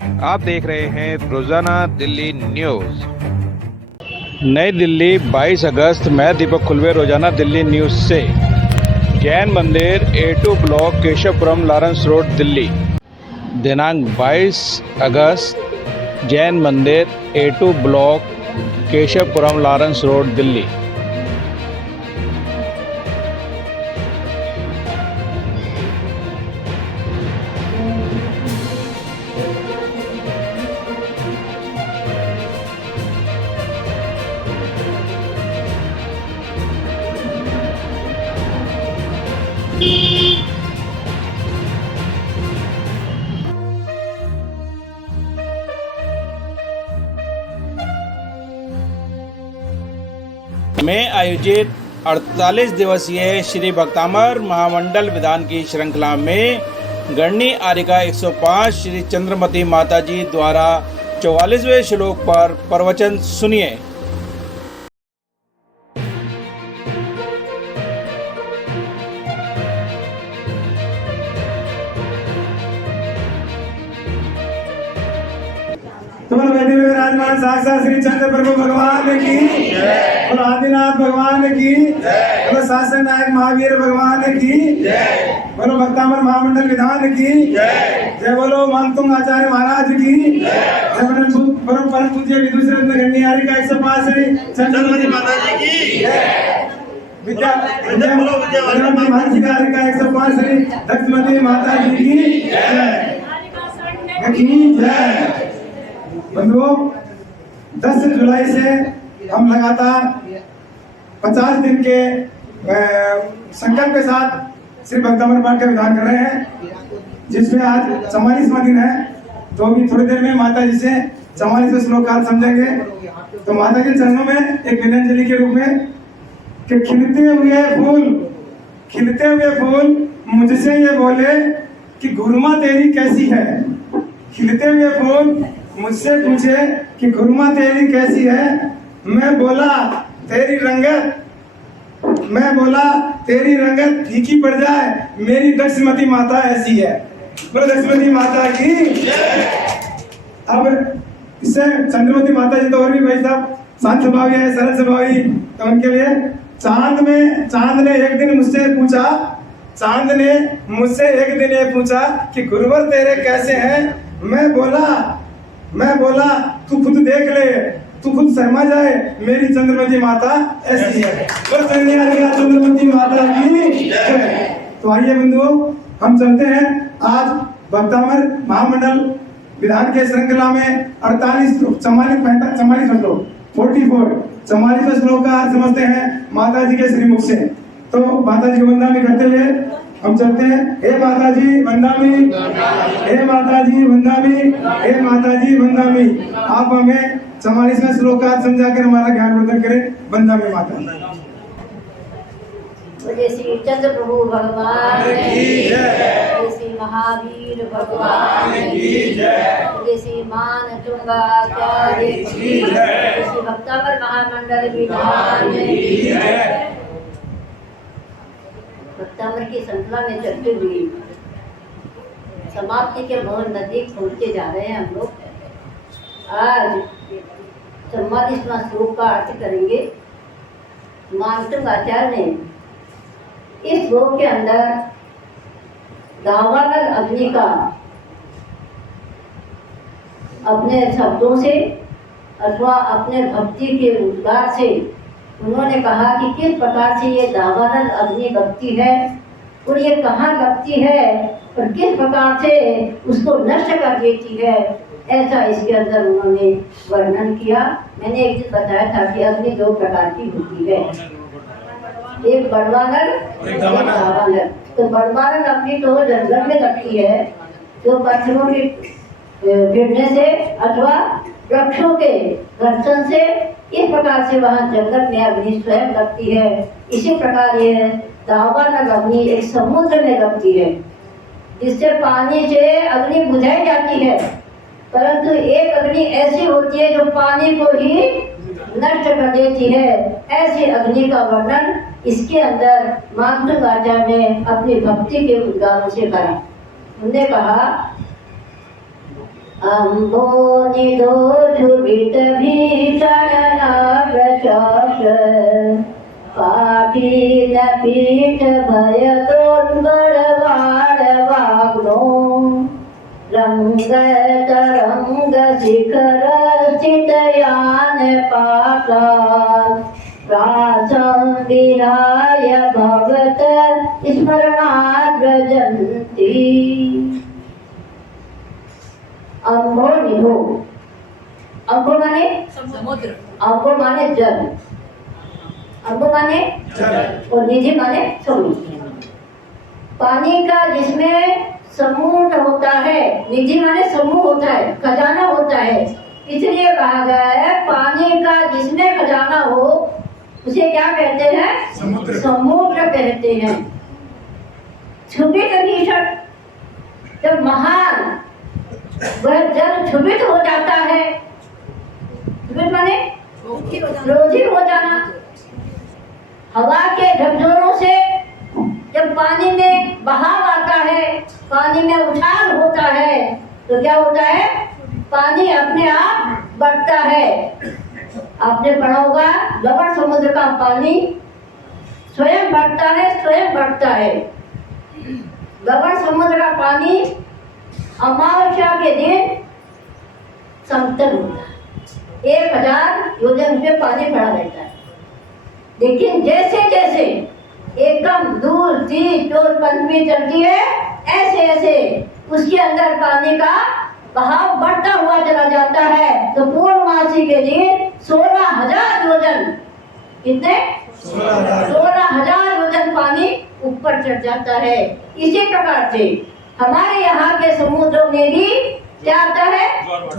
आप देख रहे हैं रोजाना दिल्ली न्यूज। नई दिल्ली 22 अगस्त। मैं दीपक खुलवे, रोजाना दिल्ली न्यूज से। जैन मंदिर A2 block Keshavpuram Lawrence road Delhi. दिनांक 22 अगस्त। जैन मंदिर A2 block Keshavpuram Lawrence road Delhi. में आयोजित 48 दिवसीय श्री भक्तामर महामंडल विधान की श्रृंखला में गणनी आर्यिका 105 श्री चंद्रमती माता जी द्वारा 44वें श्लोक पर प्रवचन सुनिए। तुम्हारे वेदी में विराजमान साक्षात श्री चंद्र प्रभु भगवान की और आदिनाथ भगवान की और शासन नायक महावीर भगवान की बोलो भक्तामर महामंडल विधान की जय बोलो मानतुंग आचार्य महाराज की जय बोलो परम पूज्य विदुषी गणनी आर्यिका 105 श्री चंद्रमती माता जी की विद्या बोलो विद्या महर्षि आर्यिका 105 श्री लक्ष्मती माता जी की जय। बंधुओं, 10 जुलाई से हम लगातार 50 दिन के संकल्प के साथ श्री भक्तामर पाठ का विधान कर रहे हैं, जिसमें आज 44वां दिन है। तो अभी थोड़ी देर में माता जी से 44वें श्लोक का समझेंगे। तो माता के चरणों में एक विनंजलि के रूप में कि खिलते हुए फूल मुझसे ये बोले कि गुरुमा तेरी कैसी है। खिलते हुए फूल मुझसे पूछे कि गुरुमा तेरी कैसी है। मैं बोला तेरी रंगत फीकी पड़ जाए, मेरी लक्ष्मती माता ऐसी है। बोलो लक्ष्मती माता की। अब इससे चंद्रमती माता जी तो और भी भाई साहब शांत स्वभावी है, सरल स्वभावी। तो उनके लिए चांद ने एक दिन मुझसे एक दिन ये पूछा कि गुरुवर तेरे कैसे हैं। मैं बोला तू खुद देख ले, तू खुद शर्मा जाए, मेरी चंद्रमती माता ऐसी है। चंद्रमती माता की। तो आइए बंधुओं, हम चलते हैं आज भक्तामर महामंडल विधान के श्रृंखला में 44 श्लोक का अर्थ समझते हैं माता जी के श्रीमुख से। तो माता जी को वंदना करते हुए हम चलते हैं। हे माता जी वंदनामि, हे माता जी वंदनामि, हे माता जी वंदनामि। आप हमें 44वें श्लोक का समझाकर हमारा ज्ञान वर्धन करें। वंदनामि माता। जय श्री चंद्र प्रभु भगवान की जय, जय श्री महावीर भगवान की जय, जय श्री मान चुंगाचार्य की जय, जय श्री भक्तामर महामंडल विधान की जय। भक्तामर की श्रृंखला में चलते हुए समाप्ति के बहुत नजदीक पहुंचते जा रहे हैं हम लोग। आज 44वां श्लोक का अर्थ करेंगे। मानतुंग आचार्य ने इस श्लोक के अंदर दावानल अग्नि का अपने शब्दों से अथवा अपने भक्ति के उद्गार से उन्होंने कहा कि किस प्रकार से ये दावानल अग्नि लगती है और ये कहाँ लगती है और किस प्रकार से उसको नष्ट कर देती है। ऐसा इसके अंदर उन्होंने वर्णन किया। मैंने एक दिन बताया था कि अग्नि 2 प्रकार की होती है, एक बड़वानल, एक दावानल। तो बड़वानल अग्नि तो जंगल में लगती है, जो पत्थरों के गिरने से अथवा वृक्षों के घर्षण से इस प्रकार से वहाँ जंगल में अग्नि स्वयं लगती है। इसी प्रकार ये दावानल अग्नि एक समुद्र में लगती है, जिससे पानी से अग्नि बुझाई जाती है। परंतु एक अग्नि ऐसी होती है जो पानी को ही नष्ट कर देती है। ऐसी अग्नि का वर्णन इसके अंदर मानतुंग आचार्य ने अपनी भक्ति के उद्गारों से करा। उन्होंने कहा अम्भोनिधो क्षुभित भीषण नागचक्र पाठीन पीठ भयतोन्बरवाडवाग्नो रंग तरंग शिखर स्थितयान पाताल प्रासं विहाय भगत स्मरणाद्रजन्ति। अम्भो निधो, अम्भो माने समुद्र, अम्भो माने जल, अम्भो माने और निधि माने समुद्र। पानी का जिसमें समूह होता है, निधि माने समूह होता है, खजाना होता है, इसलिए कहा गया है पानी का जिसमें खजाना हो उसे क्या कहते हैं? समुद्र कहते हैं। क्षुभित भीषण, जब महान वह जल क्षुभित हो जाता है, क्षुभित माने क्रोधी हो जाना। हवा के झकझोरों से जब पानी में बहाव आता है, पानी में उछाल होता है, तो क्या होता है? पानी अपने आप बढ़ता है। आपने पढ़ा होगा लवण समुद्र का पानी स्वयं बढ़ता है, स्वयं बढ़ता है। लवण समुद्र का पानी अमावस्या के दिन समतल होता है, 1000 योजन पे पानी पड़ा रहता है। लेकिन जैसे जैसे एकदम दूर 3, 4, 5वीं चलती है, ऐसे ऐसे उसके अंदर पानी का बहाव बढ़ता हुआ चला जाता है। तो पूर्णमासी के दिन 16,000 योजन, कितने? 16,000 योजन पानी ऊपर चढ़ जाता है। इसी प्रकार से हमारे यहाँ के समुद्रों में भी क्या आता है?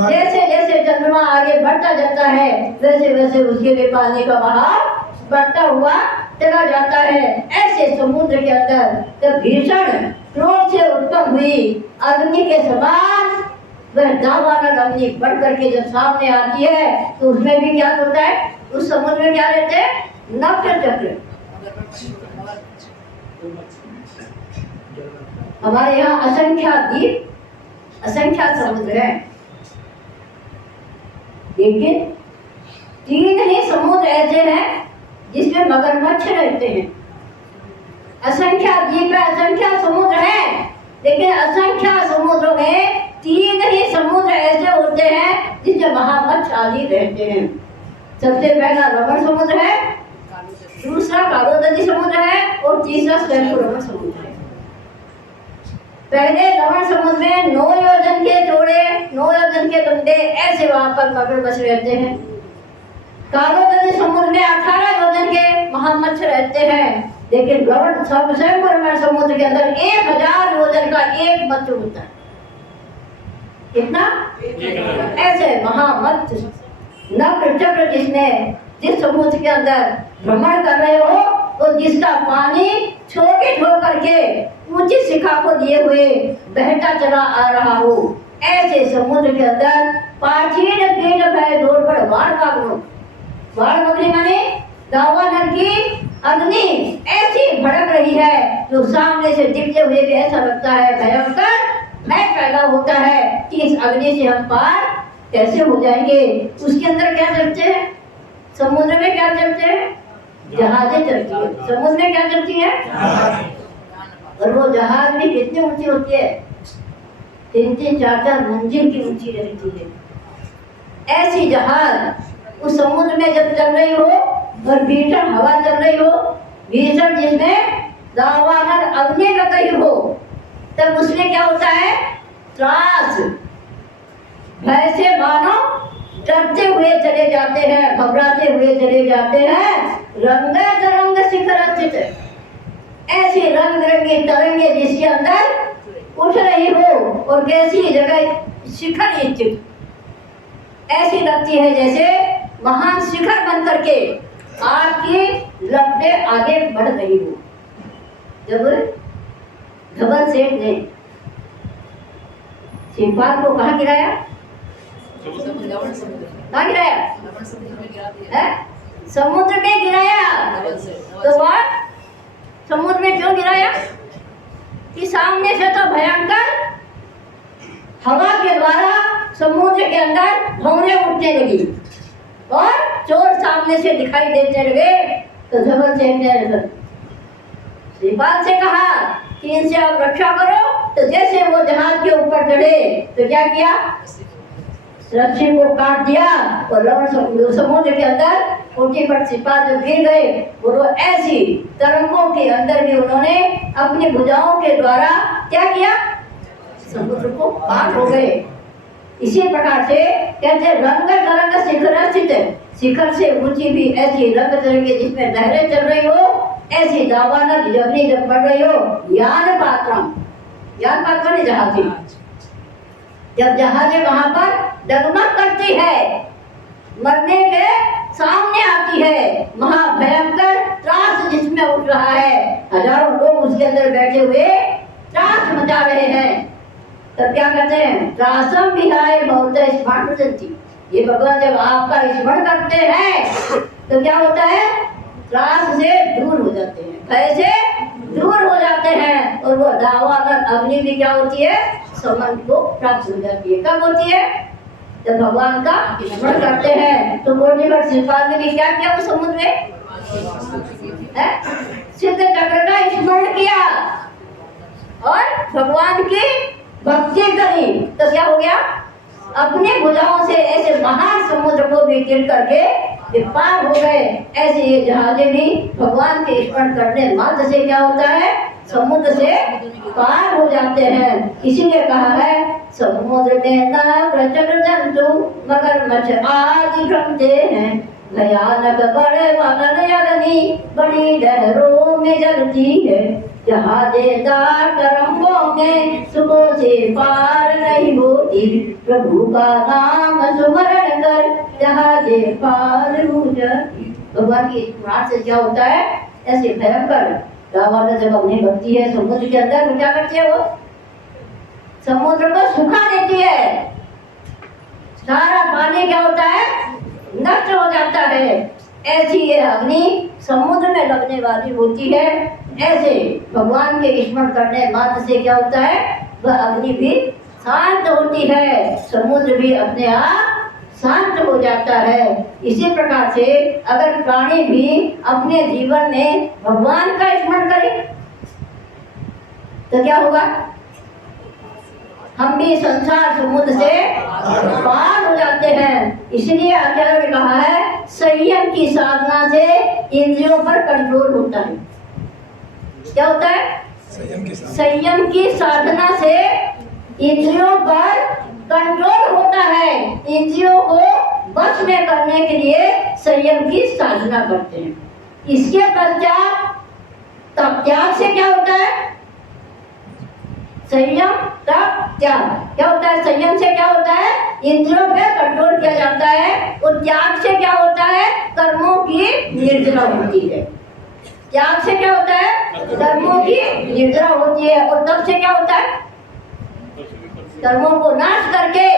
जैसे जैसे चंद्रमा आगे बढ़ता जाता है, वैसे वैसे उसके लिए पानी का बहाव बढ़ता हुआ चला जाता है। ऐसे समुद्र के अंदर जब भीषण क्रोध से उत्पन्न हुई अग्नि के समान वह दावानल अग्नि बढ़ करके जब सामने आती है, तो उसमें भी क्या होता है? उस समुद्र में क्या रहते हैं? नक्र चक्र। हमारे यहाँ असंख्यात द्वीप, असंख्यात समुद्र है, लेकिन 3 ही समुद्र ऐसे हैं जिसमें मगरमच्छ रहते हैं। असंख्यात द्वीप है, असंख्यात समुद्र है, लेकिन असंख्यात समुद्रों में 3 ही समुद्र ऐसे होते हैं जिसमें महामच्छ आदि रहते हैं। सबसे पहला लवण समुद्र है, दूसरा कालोदरी समुद्र है और तीसरा स्वयंपुरम समुद्र है। पहले लवण समुद्र में 9 योजन के जोड़े, 9 योजन के डंडे ऐसे वहां पर मगरमच्छ रहते हैं। कालोदरी समुद्र में 18 योजन के महामच्छ रहते हैं। लेकिन लवण स्वयंपुरम समुद्र के अंदर 1000 योजन का एक मच्छ होता है। कितना? ऐसे महामच्छ नक्र चक्र जिसमें जिस समुद्र के अंदर भ्रमण कर रहे हो, तो जिसका पानी छोटे होकर के ऊंची शिखा को लिए हुए बहता चला आ रहा हो, ऐसे समुद्र के अंदर पाठीन पीठ भय दौड़ पर वार बागनो, वार बकरी माने दावानल की अग्नि ऐसी भड़क रही है जो सामने से दिखते हुए भी ऐसा लगता है भयंकर भय पैदा होता है कि इस अग्नि से हम पार कैसे हो जाएंगे। उसके अंदर क्या चलते हैं? समुद्र में क्या चलते हैं? जहाजें चलती है। समुद्र में क्या चलती है? और वो जहाज भी कितनी ऊंची होती है? 3-3, 4-4 मंजिल की ऊंची रहती है। ऐसी जहाज उस समुद्र में जब चल रही हो और भीषण हवा चल रही हो, भीषण जिसमें दावानल अग्नि लग गई हो, तब उसमें क्या होता है? त्रास, भय से मानो डरते हुए चले जाते हैं, घबराते हुए चले जाते हैं। रंग तरंग शिखर स्थित, ऐसी रंग बिरंगी तरंगे जिसके अंदर उठ रही हो और कैसी जगह शिखर स्थित, ऐसी लगती है जैसे महान शिखर बन करके आपकी लपटें आगे बढ़ रही हो। जब धवल सेठ ने शिवपाल को कहाँ गिराया? कहाँ गिराया? समुद्र में गिराया। तो वह समुद्र में क्यों गिराया? कि सामने से तो भयंकर हवा के द्वारा समुद्र के अंदर भंवरे उठने लगी और चोर सामने से दिखाई देने लगे। तो धवलसेन ने श्रीपाल से कहा कि इनसे आप रक्षा करो। तो जैसे वो जहाज के ऊपर चढ़े तो क्या किया, रस्सी को काट दिया और लवण समुद्र के अंदर उनके पर सिपाही जो गिर गए, वो ऐसी तरंगों के अंदर भी उन्होंने अपनी भुजाओं के द्वारा क्या किया, समुद्र को पार हो गए। इसी प्रकार से कहते रंग तरंग शिखर स्थित, शिखर से ऊंची भी ऐसी रंग तरंगे जिसमें लहरें चल रही हो, ऐसी दावानल जबनी जब बढ़ रही हो। यान पात्रम ने जहाज थी, जब जहाजें वहां पर डगमग करती है, मरने के सामने आती है, महाभयंकर त्रास जिसमें उठ रहा है, हजारों लोग उसके अंदर बैठे हुए त्रास मचा रहे हैं, तब क्या कहते हैं, त्रासम विहाय बहुत स्मरण। ये भगवान जब आपका स्मरण करते हैं तो क्या होता है, त्रास से दूर हो जाते हैं, भय से दूर हो जाते हैं, और वो दावानल अग्नि भी क्या होती है, समन को प्राप्त हो जाती है। कब होती है, जब भगवान का स्मरण करते हैं। तो मोर्निवर श्रीपाल ने भी क्या किया, उस समुद्र में सिद्ध चक्र का स्मरण किया और भगवान की भक्ति करी। तो क्या हो गया, अपने भुजाओं से ऐसे महान समुद्र को भी तीर करके ये पार हो गए। ऐसे ये जहाजें भी भगवान के स्मरण करने मात्र से क्या होता है, समुद्र से पार हो जाते हैं। इसीलिए कहा है, समुद्र में ना प्रचंड जंतु मगरमच्छ आदि भ्रमते हैं, भयानक बड़े वानर अग्नि बड़ी लहरों में जलती है, जहाजेदार तरंगों में सुखों से पार नहीं होती, प्रभु का नाम सुमरण कर जहाजे पार हो जाती। भगवान की स्मरण से क्या होता है, ऐसे भयंकर दावानल जब अपनी भक्ति है समुद्र के अंदर, क्या करती है, वो समुद्र को सुखा देती है, सारा पानी क्या होता है, नष्ट हो जाता है। ऐसी ये अग्नि समुद्र में लगने वाली होती है। ऐसे भगवान के स्मरण करने मात्र से क्या होता है, वह अग्नि भी शांत होती है, समुद्र भी अपने आप शांत हो जाता है। इसी प्रकार से अगर प्राणी भी अपने जीवन में भगवान का स्मरण करें तो क्या होगा, हम भी संसार समुद्र से पार हो जाते हैं। इसलिए आचार्य ने कहा है, संयम की साधना से इंद्रियों पर कंट्रोल होता है। क्या होता है, संयम की साधना से इंद्रियों पर कंट्रोल होता है। इंद्रियों को वश में करने के लिए संयम की साधना करते हैं। इसके पश्चात तब त्याग से क्या होता है, संयम तब त्याग। क्या होता है, संयम से क्या होता है, इंद्रियों पे कंट्रोल किया जाता है, और त्याग से क्या होता है, कर्मों की निर्जरा होती है। त्याग से क्या होता है, कर्मों की निर्जरा होती है, और तब से क्या होता है, कर्मों को नाश करके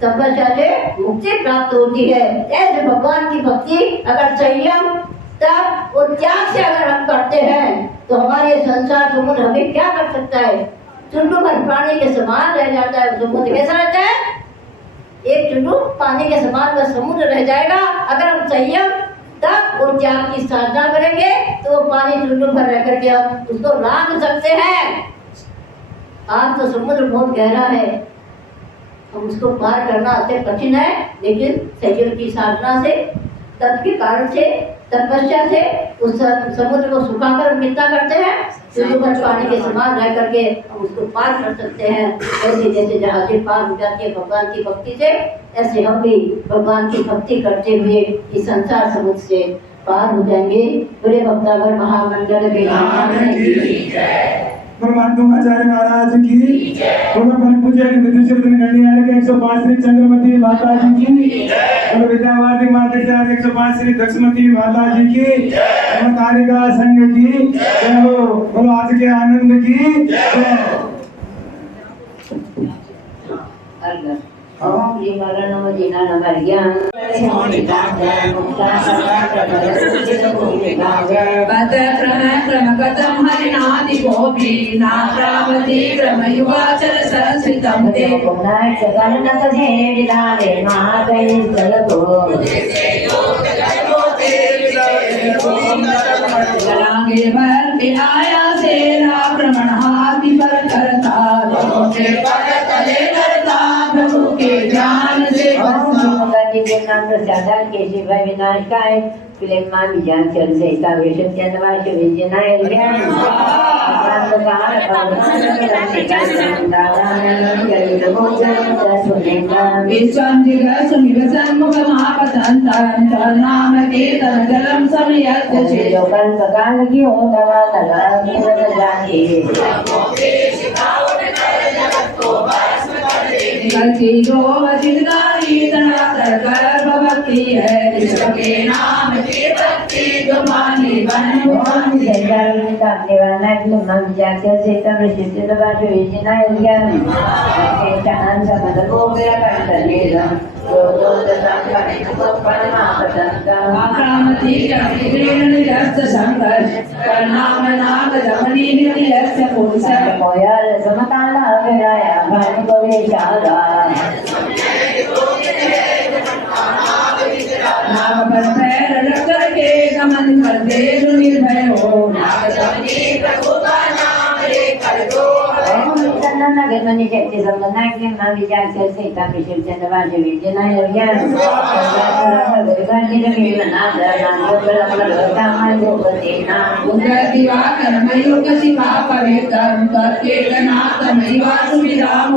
तपस्या से मुक्ति प्राप्त होती है। ऐसे भगवान की भक्ति अगर संयम तप और त्याग से अगर हम करते हैं तो हमारे संसार समुद्र हमें क्या कर सकता है, चुंडू भर पानी के समान रह जाता है। समुद्र कैसा रहता है, एक चुंडू पानी के समान वह समुद्र रह जाएगा। अगर हम संयम तप और त्याग की साधना करेंगे तो वो पानी चुंडू भर रह करके हम उसको लांघ सकते हैं। आज तो समुद्र बहुत गहरा है, हम उसको पार करना अत्यंत कठिन है, लेकिन संयम की साधना से, तप के कारण से, तपस्या से उस समुद्र को सुखाकर कितना करते हैं, चुंबक पानी के समान रह करके हम उसको पार कर सकते हैं। ऐसे जैसे जहाजें पार हो जाती है भगवान की भक्ति से, ऐसे हम भी भगवान की भक्ति करते हुए इस संसार समुद्र से पार हो जाएंगे। बड़े भक्तावर महामंडल परमात्माचार्य महाराज की, बोलो परम पूज्य विद्युत गणियाल के 105 श्री चंद्रमती माता जी की, बोलो विद्यावादी माता 105 श्री दक्षमती माता जी की, कारिका संघ की जय हो, बोलो आज के आनंद की जय। ओम श्री मरण दीना नमर्यं पद क्रमगतं हरिणादि गोपी नात्रावती क्रमयुगाचल संस्कृतं ते गलांगे भर बिलाया से आक्रमण हाथी पर करता के पद तले करता प्रभु के ध्यान से विनाशकाय फिल्मा विज्ञान चल से वेशन चंद्रवाश विजनाय नाम कीर्तन जलम समयत सकाल की हो दवा लगा भक्ति है जिसके नाम की भक्ति तुम्हारी बन करके गमन कर दे निर्भय हो प्रभु का नाम लेकर दो नगरमनी शक्ति संबंधाग्नि मां विचार से सीता विष्णु चंद्रवास विजनाय ज्ञान भगवान जी ने नाम दिवाकर मयुग शिवा पवित्रम तत्केतनाथ महिवासु विराम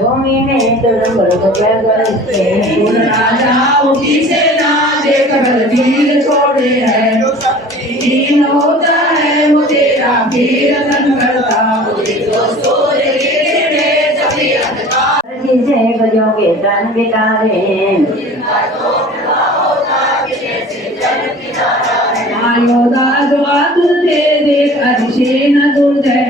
भूमि में तुरंग राजाओं की सेना देख बलवीर छोड़े है हीन होता है वो तेरा कीर्तन करता से बजोगे तन बितारे आयोदास तुझे देख अधिशेन दुर्जय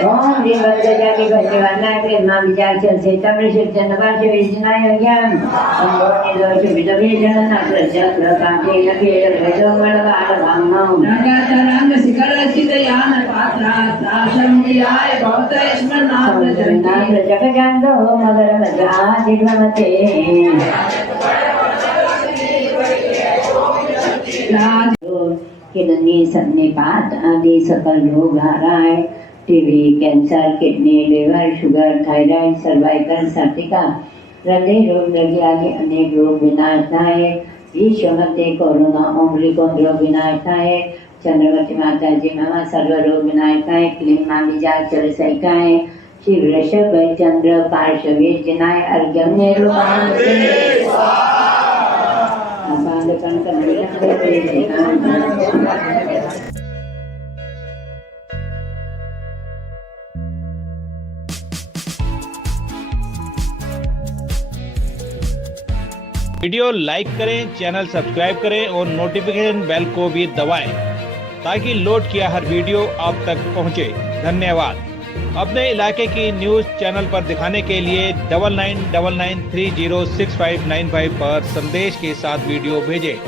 ओम देवत जाके भगवाना के मां विचार चल से तब शिव चंद्रवास विजनाय ज्ञान संगोने दोष विदवे जन प्रचक्र काटे लगे भेदो मणवाल भामो नगत रंग शिखर चित यान पात्रा दासम आय बहुत स्मरणार्थ जगति जग जानो मगर मजा दिग्रमते किडनी सन्निपात आदि सकल रोग हाराय TB cancer kidney liver sugar thyroid cervical sciatica हृदय रोग लगी आदि अनेक रोग विनाश थाय ईश्वरते कोरोना ओमलिकोन रोग विनाश थाय चंद्रवती माता जी मामा सर्व रोग विनाश थाय क्लीन मां विचार चल सैकाय श्री वृषभ चंद्र पार्श्वे जिनाय अर्घ्यम निरूपान से अपांडकन वीडियो लाइक करें, चैनल सब्सक्राइब करें और नोटिफिकेशन बेल को भी दबाएं ताकि लोड किया हर वीडियो आप तक पहुंचे। धन्यवाद। अपने इलाके की न्यूज़ चैनल पर दिखाने के लिए 9999306595 पर संदेश के साथ वीडियो भेजें।